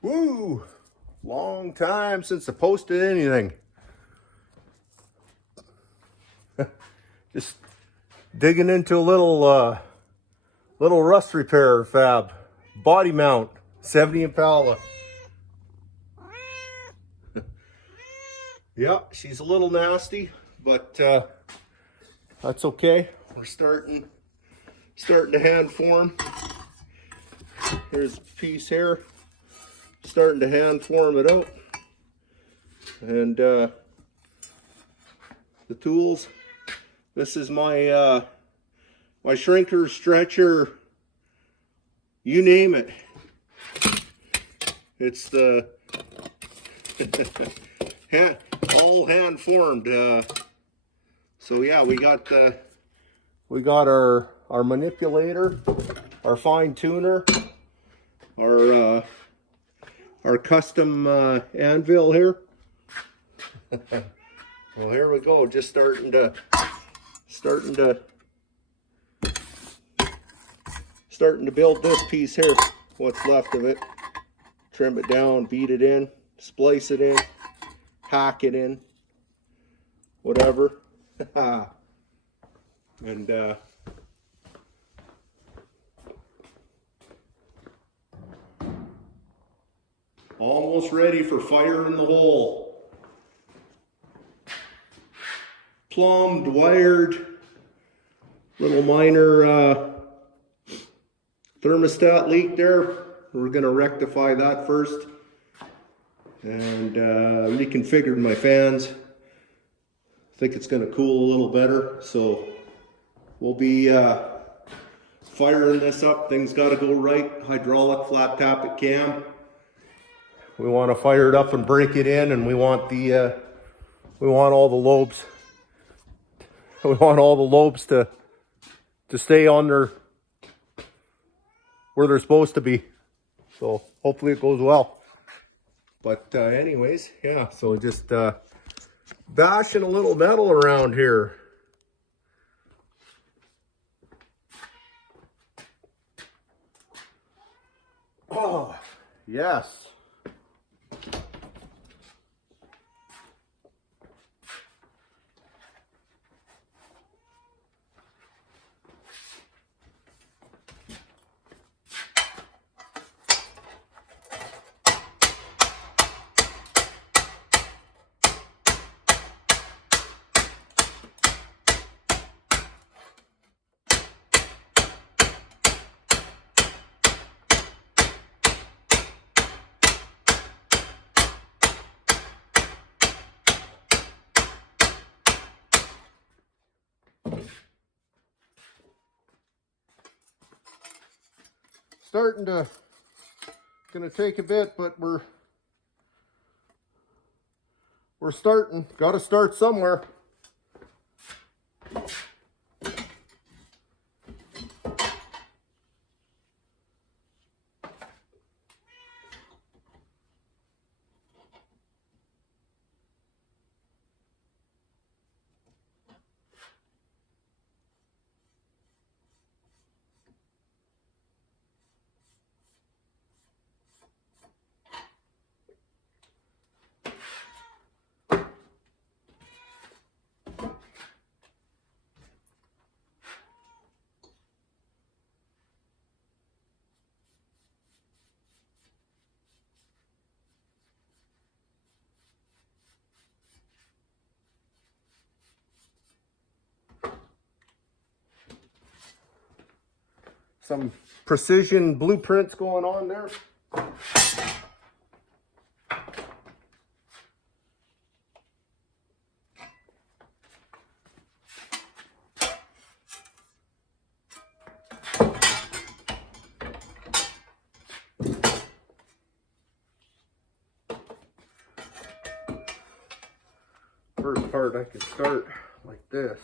Woo! Long time since I posted anything. Just digging into a little rust repair fab. Body mount, 70 Impala. Yeah, she's a little nasty, but that's okay. We're starting to hand form. Here's a piece here. Starting to hand form it out. And the tools. This is my my shrinker, stretcher, you name it. It's the all hand formed. So yeah, we got our manipulator, our fine tuner, our custom anvil here. Well, here we go. Just starting to build this piece here. What's left of it. Trim it down, beat it in, splice it in, hack it in, whatever. And almost ready for fire in the hole. Plumbed, wired, little minor thermostat leak there. We're going to rectify that first. And reconfigured my fans. I think it's going to cool a little better. So we'll be firing this up. Things got to go right. Hydraulic flat tappet cam. We want to fire it up and break it in, and we want all the lobes. We want all the lobes to stay on where they're supposed to be. So hopefully it goes well. But anyways, yeah, so just bashing a little metal around here. Oh, yes. Gonna take a bit, but we're starting. Gotta start somewhere. Some precision blueprints going on there. First part I can start like this.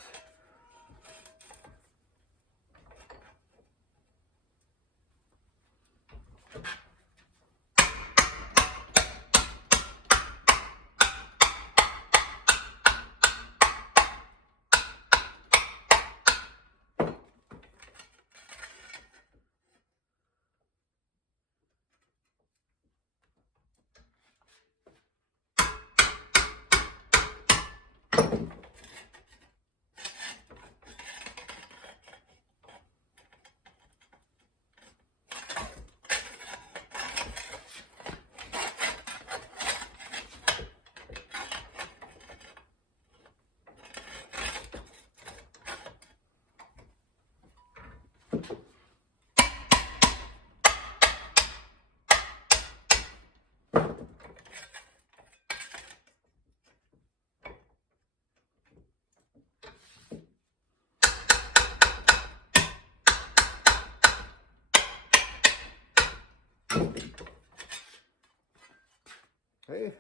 Hey,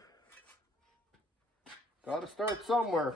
gotta start somewhere.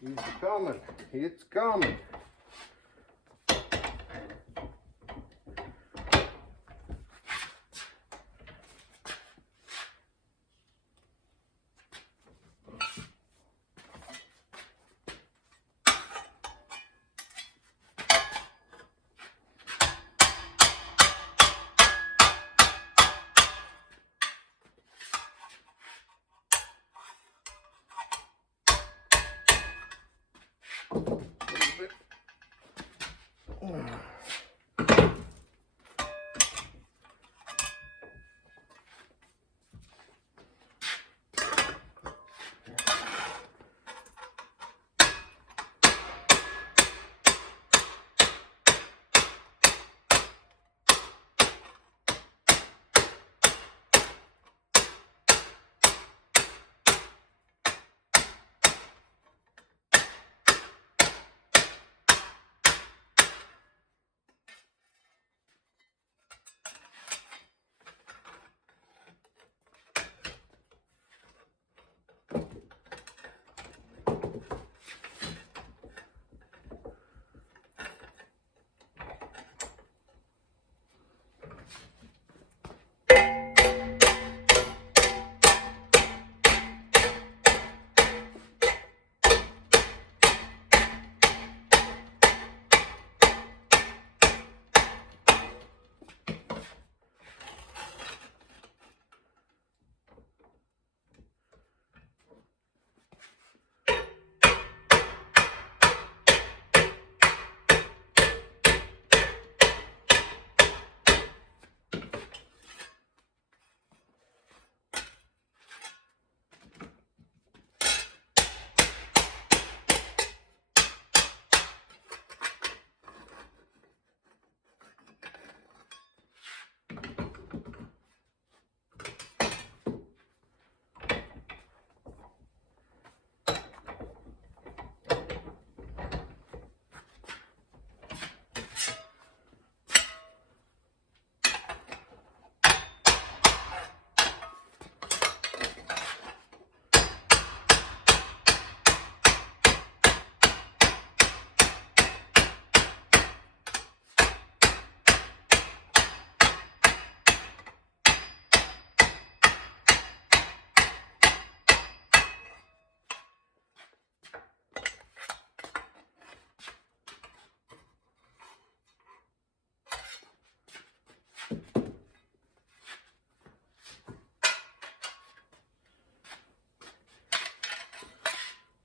He's coming. It's coming.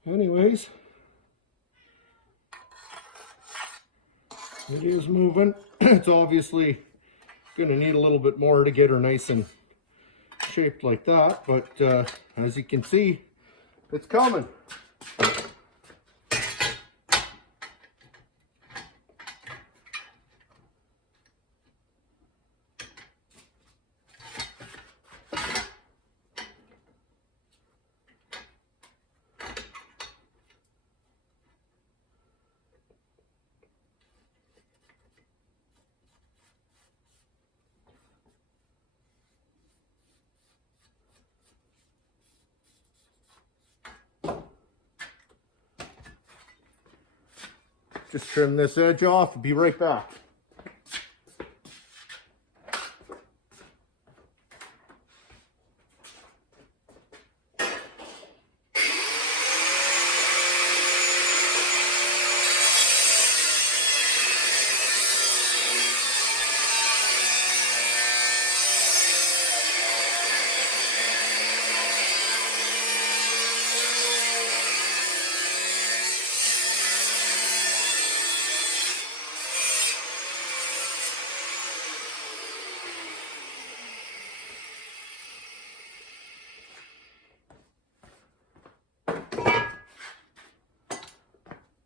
Anyways, it is moving. It's obviously going to need a little bit more to get her nice and shaped like that, but as you can see, it's coming. Just trim this edge off. Be right back.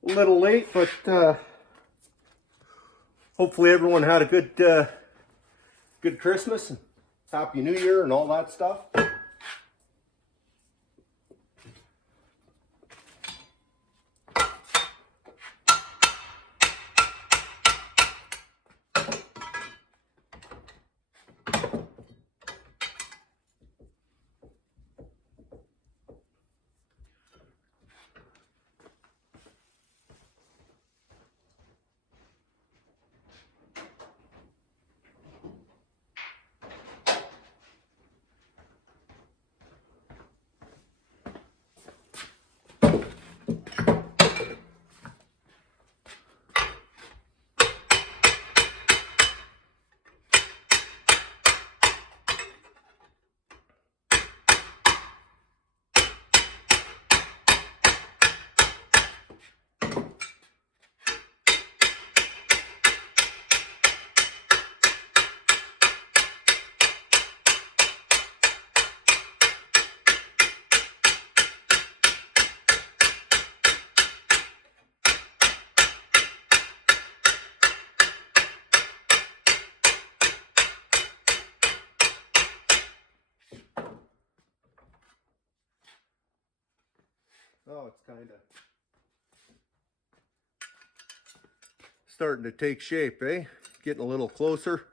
A little late, but hopefully everyone had a good Christmas and Happy New Year and all that stuff. Oh, it's kind of starting to take shape, eh? Getting a little closer.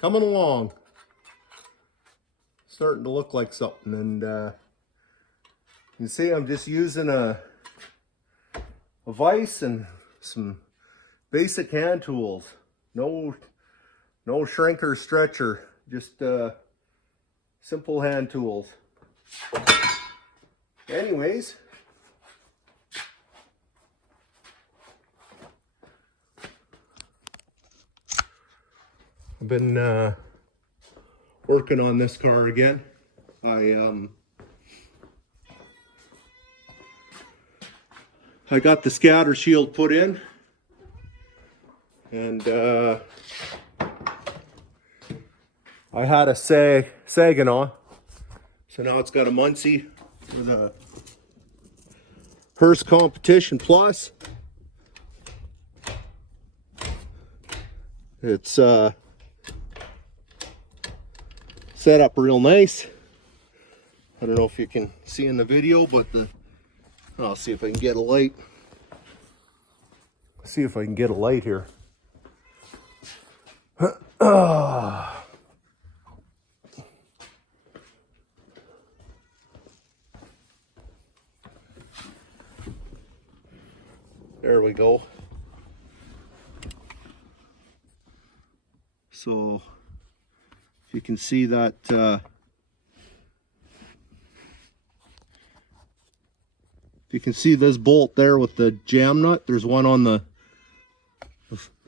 Coming along. Starting to look like something, and you can see I'm just using a vise and some basic hand tools. No shrinker, stretcher, just simple hand tools. Anyways, I've been working on this car again. I got the scatter shield put in, and I had a Saginaw, so now it's got a Muncie with a Hearst Competition Plus. It's set up real nice. I don't know if you can see in the video, but I'll see if I can get a light. See if I can get a light here. There we go. So if you can see that if you can see this bolt there with the jam nut, there's one on the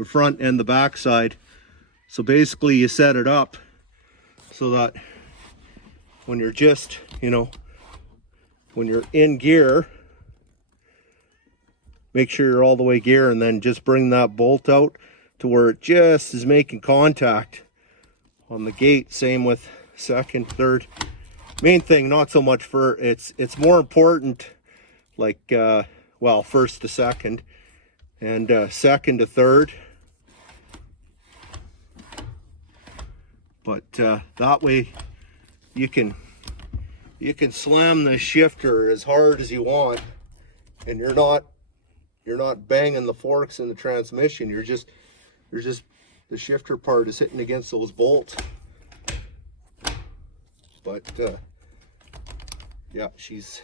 front and the back side. So basically you set it up so that when you're just, when you're in gear, make sure you're all the way gear, and then just bring that bolt out to where it just is making contact on the gate. Same with second, third. Main thing, not so much for, it's more important, like, well, first to second, and second to third. But that way you can slam the shifter as hard as you want, and you're not banging the forks in the transmission. You're just the shifter part is hitting against those bolts. But yeah, she's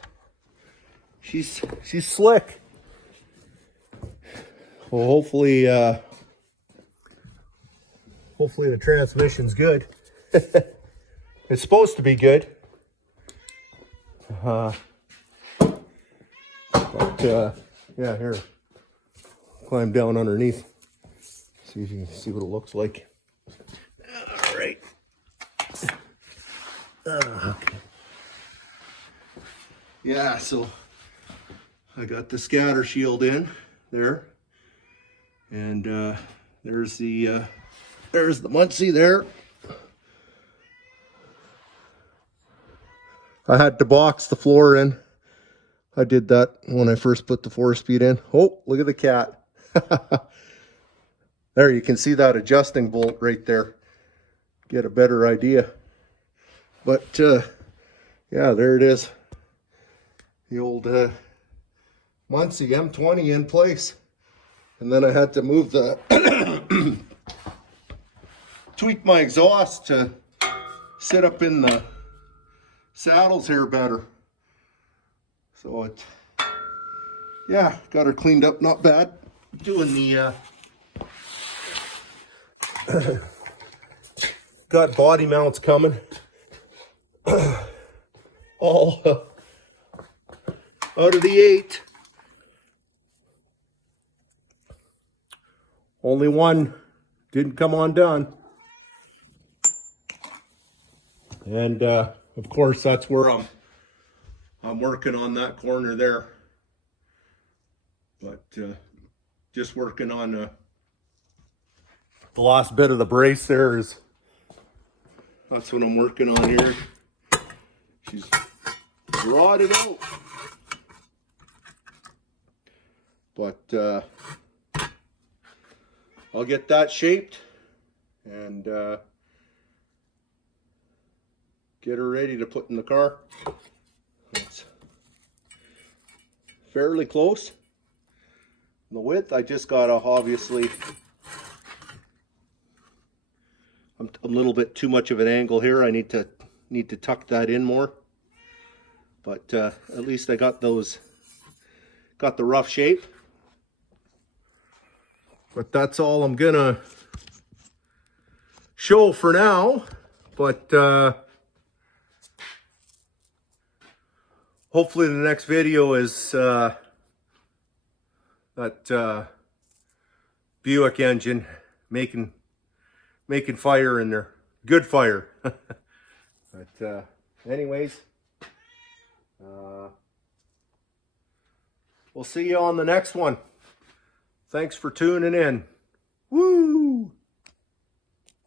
slick. Well, hopefully the transmission's good. It's supposed to be good. But yeah, here, climb down underneath, see if you can see what it looks like. All right. Okay. Yeah, so I got the scatter shield in there, and there's the Muncie there. I had to box the floor in. I did that when I first put the 4-speed in. Oh, look at the cat. There, you can see that adjusting bolt right there. Get a better idea. But yeah, there it is. The old Muncie M20 in place. And then I had to move the tweak my exhaust to sit up in the saddles here better. So it, yeah, got her cleaned up, not bad. Doing the got body mounts coming. All out of the 8. Only one didn't come undone. And of course that's where I'm working on that corner there. But just working on the last bit of the brace there is, that's what I'm working on here. She's rotted out. But I'll get that shaped and get her ready to put in the car. It's fairly close. The width, I just gotta, obviously, I'm a little bit too much of an angle here. I need to tuck that in more. But at least I got the rough shape. But that's all I'm gonna show for now. But hopefully the next video is that Buick engine making fire in there. Good fire. But anyways, we'll see you on the next one. Thanks for tuning in. Woo!